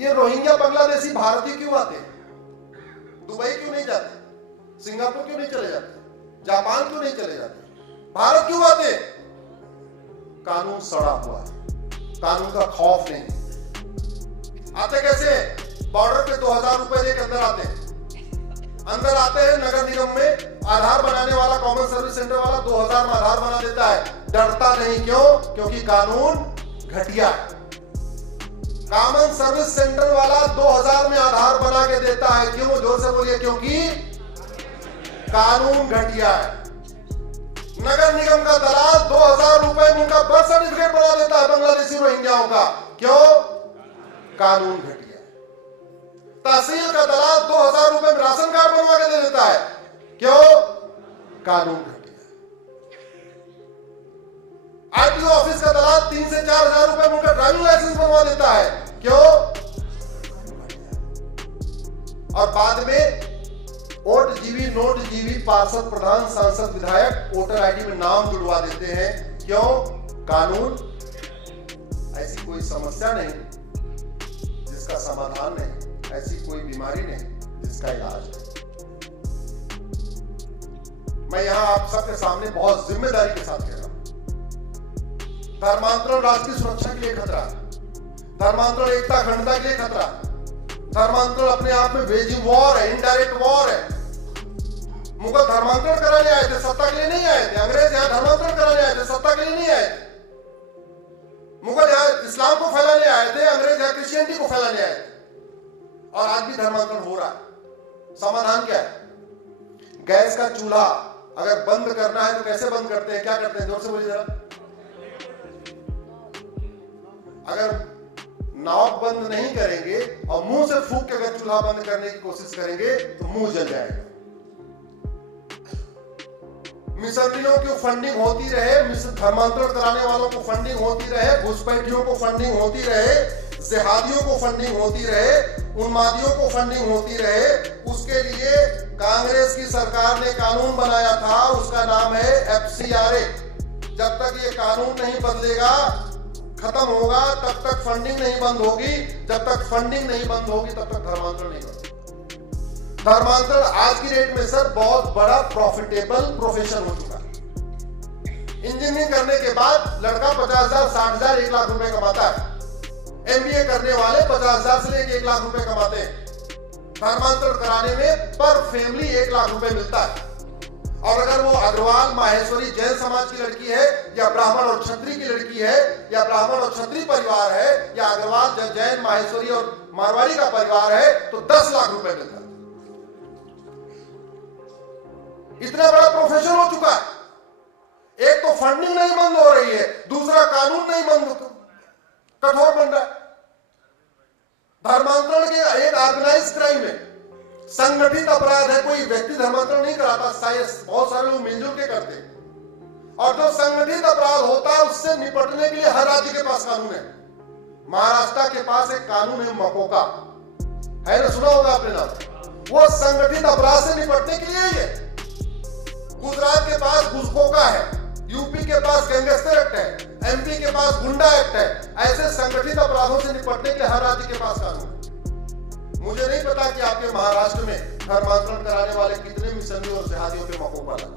ये रोहिंग्या बांग्लादेशी भारतीय क्यों आते हैं? दुबई क्यों नहीं जाते? सिंगापुर क्यों नहीं चले जाते? जापान क्यों नहीं चले जाते? भारत क्यों आते? कानून सड़ा हुआ है, कानून का खौफ नहीं। आते कैसे? बॉर्डर पे 2000 रुपए लेके अंदर आते हैं। अंदर आते हैं नगर निगम में, आधार बनाने वाला, कॉमन सर्विस सेंटर वाला 2000 में आधार बना देता है। डरता नहीं, क्यों? क्योंकि कानून घटिया है। कॉमन सर्विस सेंटर वाला 2000 में आधार बना के देता है, क्यों? जोर से बोलिए, क्योंकि कानून घटिया है। नगर निगम का दलाल 2000 रुपए में उनका बर्थ सर्टिफिकेट बना देता है बांग्लादेशी रोहिंग्याओं का, क्यों? कानून घटिया है। तहसील का दलाल 2000 रुपए में राशन कार्ड बनवा के दे देता है, क्यों? कानून घटिया है। आरटीओ ऑफिस का दलाल 3 से 4000 रुपए में उनका ड्राइविंग लाइसेंस बनवा देता है, क्यों? और बाद में वोट जीवी, नोट जीवी, पार्षद, प्रधान, सांसद, विधायक वोटर आईडी में नाम जुड़वा देते हैं, क्यों? कानून। ऐसी कोई समस्या नहीं जिसका समाधान नहीं, ऐसी कोई बीमारी नहीं जिसका इलाज नहीं। मैं यहां आप सबके सामने बहुत जिम्मेदारी के साथ कह रहा हूं, धर्मांतरण राष्ट्र की सुरक्षा के लिए खतरा है, धर्मांतरण एकता अखंडता के लिए खतरा है, धर्मांतरण अपने आप में वेजिंग वॉर है, इनडायरेक्ट वॉर है। मुगल धर्मांतरण कराने आए थे, सत्ता के लिए नहीं आए थे। अंग्रेज यहां धर्मांतरण कराने आए थे, सत्ता के लिए नहीं आए थे। मुगल यहां इस्लाम को फैलाने आए थे, अंग्रेज यहां क्रिश्चियनिटी को फैलाने आए थे। और आज भी धर्मांतरण हो रहा है। समाधान क्या है? गैस का चूल्हा अगर बंद करना है तो कैसे बंद करते हैं? क्या करते हैं? जोर से बोलिए जरा। अगर नॉब बंद नहीं करेंगे और मुंह से फूंक के अगर चूल्हा बंद करने की कोशिश करेंगे तो मुंह जल जाएगा। मिशनरियों की फंडिंग होती रहे, धर्मांतरण कराने वालों को फंडिंग होती रहे, घुसपैठियों को फंडिंग होती रहे, जिहादियों को फंडिंग होती रहे, उन्मादियों को फंडिंग होती रहे। उसके लिए कांग्रेस की सरकार ने कानून बनाया था, उसका नाम है FCRA। जब तक ये कानून नहीं बदलेगा, खत्म होगा, तब तक फंडिंग नहीं बंद होगी। जब तक फंडिंग नहीं बंद होगी तब तक धर्मांतरण नहीं बंद। धर्मांतरण आज की डेट में सर बहुत बड़ा प्रॉफिटेबल प्रोफेशन हो चुका है। इंजीनियरिंग करने के बाद लड़का 50,000, 60,000, 1 लाख रुपए कमाता है। MBA करने वाले 50,000 से लेकर 1 लाख रुपए कमाते हैं। धर्मांतरण कराने में पर फैमिली 1 लाख रुपए मिलता है। और अगर वो अग्रवाल, माहेश्वरी, जैन समाज की लड़की है, या ब्राह्मण और क्षत्रिय की लड़की है, या ब्राह्मण और क्षत्रिय परिवार है, या अग्रवाल, जैन, माहेश्वरी और मारवाड़ी का परिवार है, तो 10 लाख रुपए मिलता है। इतना बड़ा प्रोफेशन हो चुका है। एक तो फंडिंग नहीं बंद हो रही है, दूसरा कानून नहीं बंद, कठोर बन रहा है। धर्मांतरण के एक ऑर्गेनाइज क्राइम है, संगठित अपराध है। कोई व्यक्ति धर्मांतरण नहीं कराता, बहुत सारे लोग मिलजुल के करते हैं। और जो संगठित अपराध होता है उससे निपटने के लिए हर राज्य के पास कानून है। महाराष्ट्र के पास एक कानून है, मकोका है ना, सुना होगा आपने नाम। वो संगठित अपराध से निपटने के लिए ही है। गुजरात के पास घुसखोका है, यूपी के पास गैंगस्टर एक्ट है, MP के पास गुंडा एक्ट है। ऐसे संगठित अपराधों से निपटने के लिए हर राज्य के पास कानून है। मुझे नहीं पता कि आपके महाराष्ट्र में धर्मांतरण कराने वाले कितने मिशनरियों और जिहादियों पे मकोका लगा।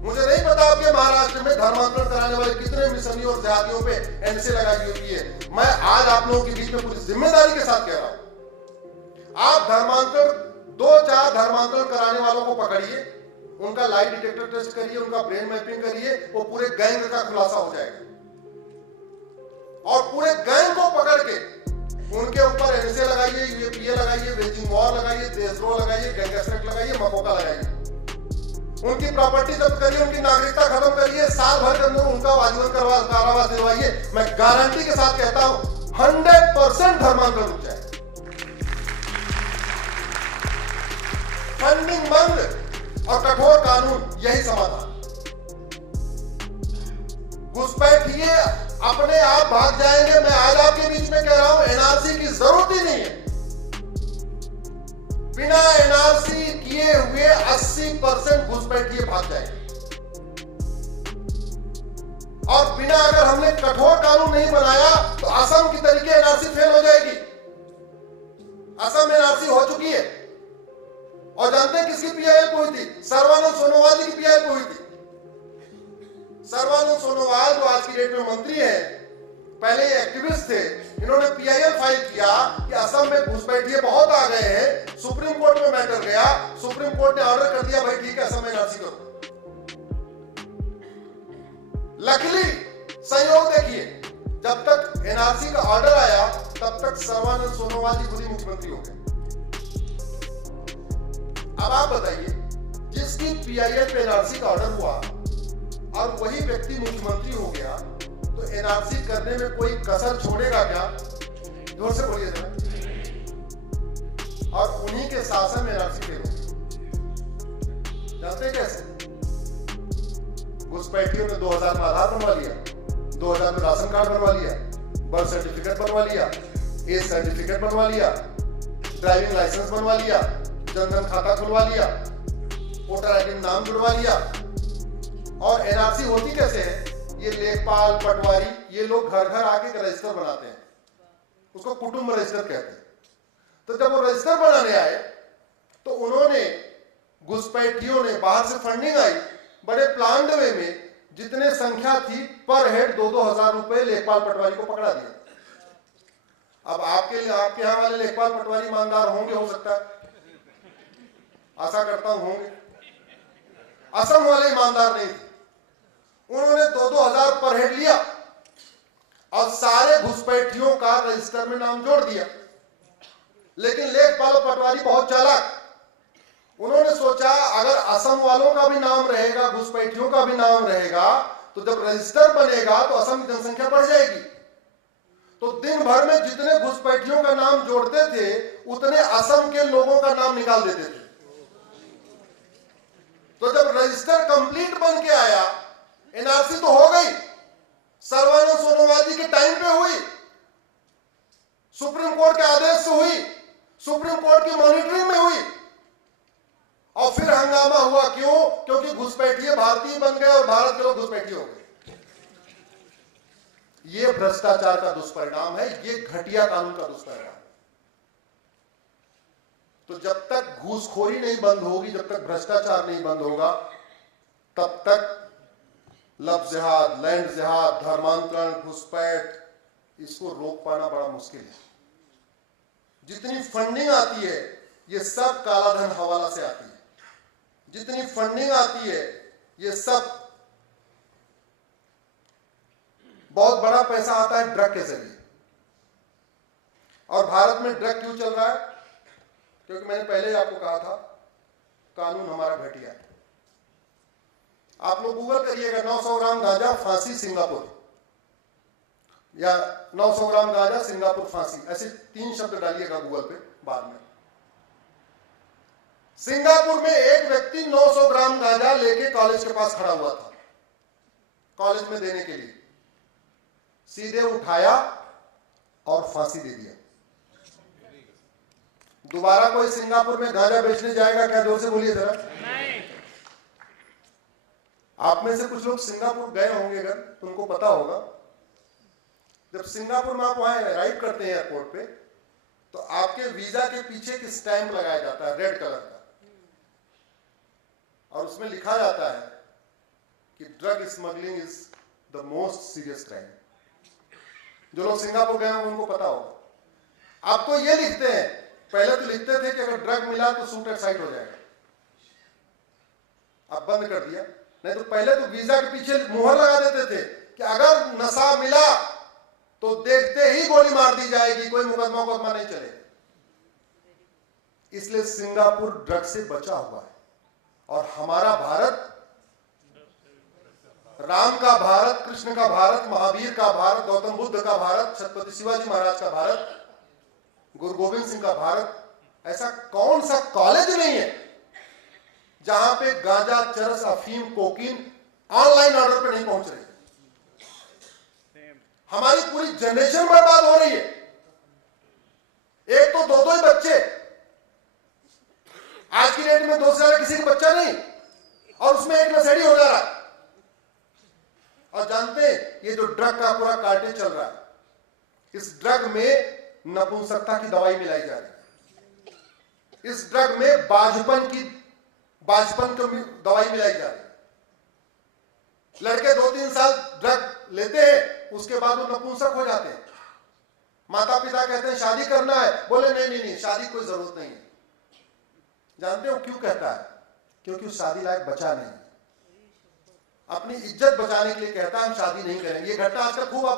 मुझे नहीं पता आपके महाराष्ट्र में धर्मांतरण कराने वाले कितने मिशनरियों और जिहादियों पे NC लगाई हुई है। मैं आज आप लोगों के बीच में पूरी जिम्मेदारी के साथ कह रहा हूं, आप धर्मांतरण 2-4 धर्मांतरण कराने वालों को पकड़िए, उनका लाई डिटेक्टर टेस्ट करिए, उनका ब्रेन मैपिंग करिए, वो पूरे गैंग का खुलासा हो जाएगा। और पूरे गैंग को पकड़ के उनके ऊपर NSA लगाइए, UAPA लगाइए, वेजिंग वॉर लगाइए, देशद्रोह लगाइए, गैंगस्टर एक्ट लगाइए, मकोका लगाइए। उनकी प्रॉपर्टी जब्त करिए, उनकी नागरिकता खत्म करिए, साल भर के अंदर उनका आजीवन कारावास दिलवाइए। मैं गारंटी के साथ कहता हूं 100% धर्मांतरण रुक जाए। फंडिंग बंद और कठोर कानून, यही समाधान। घुसपैठिए अपने आप भाग जाएंगे। मैं आज आपके बीच में कह रहा हूं, NRC की जरूरत ही नहीं है। बिना NRC किए हुए 80% घुसपैठिए भाग जाएंगे। और बिना अगर हमने कठोर कानून नहीं बनाया तो असम की तरीके एनआरसी फेल हो जाएगी। असम में एनआरसी हो चुकी है और जानते हैं किसकी पीआईएल पे हुई थी? सर्बानंद सोनोवाल जी की पीआईएल पे हुई थी। सर्बानंद सोनोवाल जो आज की डेट में मंत्री है, पहले एक्टिविस्ट थे, इन्होंने पीआईएल फाइल किया कि असम में घुसपैठिए बहुत आ गए हैं। सुप्रीम कोर्ट में मैटर गया, सुप्रीम कोर्ट ने ऑर्डर कर दिया, भाई ठीक है असम में एनआरसी करो। लकीली संयोग देखिए, जब तक एनआरसी का ऑर्डर आया तब तक सर्बानंद सोनोवाल जी खुद ही मुख्यमंत्री हो गए। अब आप बताइए, जिसकी पीआईएल पे एनआरसी का ऑर्डर हुआ और वही व्यक्ति मुख्यमंत्री हो गया, तो एनआरसी करने में कोई कसर छोड़ेगा क्या? जोर से बोलिए जरा। और उन्हीं के शासन में एनआरसी फेल होगी। जानते कैसे? घुसपैठियों ने 2000 में आधार बनवा लिया, 2000 में राशन कार्ड बनवा लिया, बर्थ सर्टिफिकेट बनवा लिया, एज सर्टिफिकेट बनवा लिया, ड्राइविंग लाइसेंस बनवा लिया, जनधन खाता खुलवा लिया, वोटर आईडी में नाम जुड़वा लिया। और एनआरसी होती कैसे है? ये लेखपाल, पटवारी, ये लोग घर घर आके रजिस्टर बनाते हैं, उसको कुटुंब रजिस्टर कहते हैं। तो जब वो रजिस्टर बनाने आए तो उन्होंने, घुसपैठियों ने, बाहर से फंडिंग आई, बड़े प्लान्ड वे में जितने संख्या थी पर हेड 2-2 हजार रुपए लेखपाल पटवारी को पकड़ा दिया। अब आपके यहाँ वाले लेखपाल पटवारी ईमानदार होंगे, हो सकता है, आशा करता हूं होंगे। असम वाले ईमानदार नहीं थे, उन्होंने 2-2 हजार पर हेड लिया और सारे घुसपैठियों का रजिस्टर में नाम जोड़ दिया। लेकिन लेखपाल पटवारी बहुत चालाक, उन्होंने सोचा अगर असम वालों का भी नाम रहेगा, घुसपैठियों का भी नाम रहेगा, तो जब रजिस्टर बनेगा तो असम की जनसंख्या बढ़ जाएगी। तो दिन भर में जितने घुसपैठियों का नाम जोड़ते थे उतने असम के लोगों का नाम निकाल देते थे। तो जब रजिस्टर कंप्लीट बन के आया, एनआरसी तो हो गई, सर्बानंद सोनोवाल जी के टाइम पे हुई, सुप्रीम कोर्ट के आदेश से हुई, सुप्रीम कोर्ट की मॉनिटरिंग में हुई, और फिर हंगामा हुआ। क्यों? क्योंकि घुसपैठिए भारतीय बन गए और भारत के लोग घुसपैठिए हो गए। यह भ्रष्टाचार का दुष्परिणाम है, यह घटिया कानून का दुष्परिणाम। तो जब तक घूसखोरी नहीं बंद होगी, जब तक भ्रष्टाचार नहीं बंद होगा, तब तक लव जिहाद, लैंड जिहाद, धर्मांतरण, घुसपैठ, इसको रोक पाना बड़ा मुश्किल है। जितनी फंडिंग आती है ये सब कालाधन हवाला से आती है। जितनी फंडिंग आती है ये सब, बहुत बड़ा पैसा आता है ड्रग के जरिए। और भारत में ड्रग क्यों चल रहा है? क्योंकि मैंने पहले ही आपको कहा था, कानून हमारा घटिया है। आप लोग गूगल करिएगा 900 ग्राम गांजा फांसी सिंगापुर, या 900 ग्राम गांजा सिंगापुर फांसी, ऐसे 3 शब्द डालिएगा गूगल पे बाद में। सिंगापुर में एक व्यक्ति 900 ग्राम गांजा लेके कॉलेज के पास खड़ा हुआ था, कॉलेज में देने के लिए, सीधे उठाया और फांसी दे दिया। दोबारा कोई सिंगापुर में गांजा बेचने जाएगा क्या? जोर से बोलिए जरा। आप में से कुछ लोग सिंगापुर गए होंगे, अगर तुमको पता होगा, जब सिंगापुर में आप वहां अराइव करते हैं एयरपोर्ट पे, तो आपके वीजा के पीछे एक स्टैंप लगाया जाता है रेड कलर का, और उसमें लिखा जाता है कि drug smuggling is the most serious crime. जो लोग सिंगापुर गए हैं उनको पता होगा। आप तो ये लिखते हैं, पहले तो लिखते थे कि अगर ड्रग मिला तो शूट एट साइट हो जाएगा, अब बंद कर दिया। नहीं तो पहले तो वीजा के पीछे मुहर लगा देते थे कि अगर नशा मिला तो देखते ही गोली मार दी जाएगी, कोई मुकदमा नहीं चलेगा। इसलिए सिंगापुर ड्रग से बचा हुआ है। और हमारा भारत, राम का भारत, कृष्ण का भारत, महावीर का भारत, गौतम बुद्ध का भारत, छत्रपति शिवाजी महाराज का भारत, गुरु गोविंद सिंह का भारत, ऐसा कौन सा कॉलेज नहीं है जहां पे गांजा, चरस, अफीम, कोकीन ऑनलाइन ऑर्डर पे नहीं पहुंच रही। हमारी पूरी जनरेशन बर्बाद हो रही है। एक तो 2-2 ही बच्चे, आज की डेट में 2 से ज्यादा किसी का बच्चा नहीं, और उसमें एक नशेड़ी हो जा रहा है। और जानते हैं ये जो ड्रग का पूरा कार्टेज चल रहा है, इस ड्रग में नपुंसकता की दवाई मिलाई जा रही है, इस ड्रग में बाझपन की दवाई मिलाई जा रही है। लड़के 2-3 साल ड्रग लेते हैं, उसके बाद वो नपुंसक हो जाते हैं। माता पिता कहते हैं शादी करना है, बोले नहीं, शादी कोई जरूरत नहीं है। जानते हो क्यों कहता है? क्योंकि उस शादी लायक बचा नहीं, अपनी इज्जत बचाने के लिए कहता है हम शादी नहीं करेंगे। ये घटना आजकल खूब